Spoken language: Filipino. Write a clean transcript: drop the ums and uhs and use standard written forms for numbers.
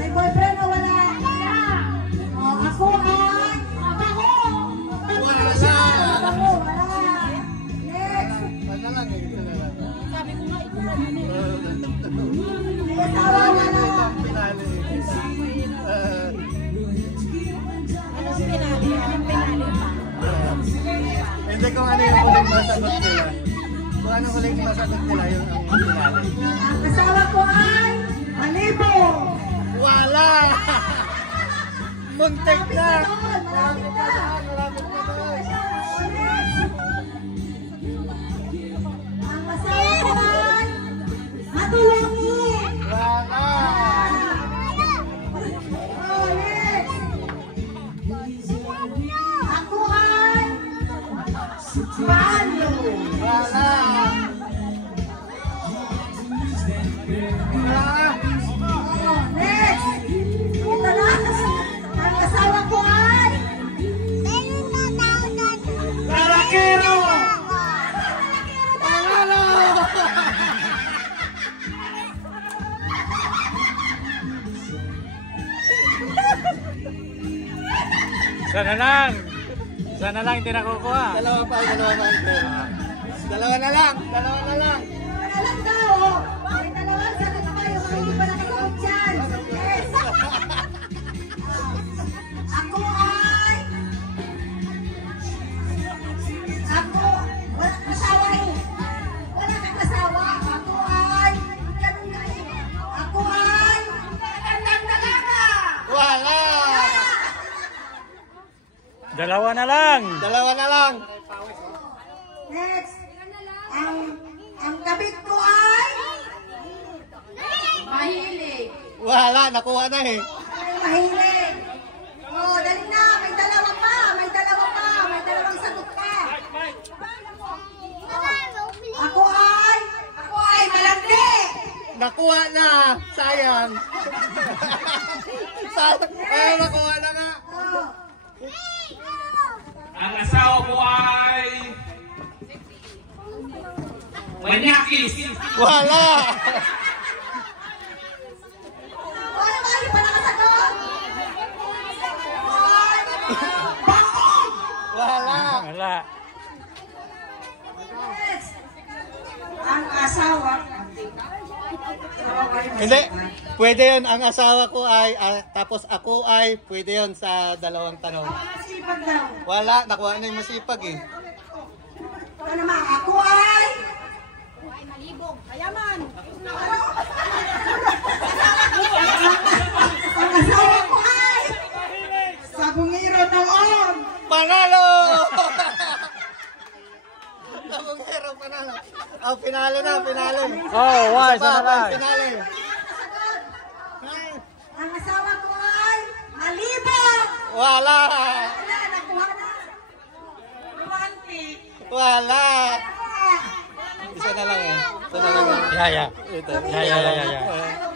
May boyfriend o wala? Oh, ako ay... Wala. Wala. Next. Wala lang eh. Sabi ko nga ito kanina. May asawa na lang. Ang pinali. Anong pinali? Anong pinali pa? Hindi kung ano yung huling masagot nila. Kung ano huling masagot nila yung ang pinali. Ang asawa ko ay Malibo. Wala! Muntik na! Malapit na. Malapit na doon. Ang asawa ko ay Matulungin. Wala! Oh, next. Ako ay Palo. Wala! Wala! Oh, next. Ito na. Ang asawa ko ay Tarakero! Panalo! Sana lang hindi nakukuha. Dalawa pa, dalawa pa. Dalawa na lang, dalawa na lang. wala lang daw. May dalawang sagot pa yung mga hindi pa nakasagot dyan. Yes. Ako ay wala kang asawa eh. Wala kang asawa. Ako ay magandang dalaga. Wala! Dalawa na lang. Dalawa na lang. Next. Ang kabit ko ay mahilig. Wala, nakuha na eh. Ay, mahilig. Oh, dali na. May dalawa pa. May dalawa pa. May dalawang sagot pa. Ako ay malandi. Nakuha na! Sayang! Sayang! Ay, nakuha na nga! Oh. Ang asawa ko ay Manyakis. Wala! Oh, ano ba? Hindi pa nakasagot? Ay, bakit? Wala! Wala. Yes. Ang asawa. Hindi, pwede yun. Ang asawa ko ay, tapos ako ay, pwede yun sa dalawang tanong. Masipag daw. Wala, nakuha na yung masipag eh. Ito naman, ako ay Malibog. Kayaman. ang asawa ko ay sabungiro noon. Panalo! Tabungero, panalo. Oh, pinalo na, pinalo. Oh, wow, Isa sana pa, lang. pinalo. Ang asawa ko ay malibog. Wala! Wala, nakuha na. Romantic. Wala! Isa na lang eh. Isa na lang eh. Yeah. Ito. Yeah. Ano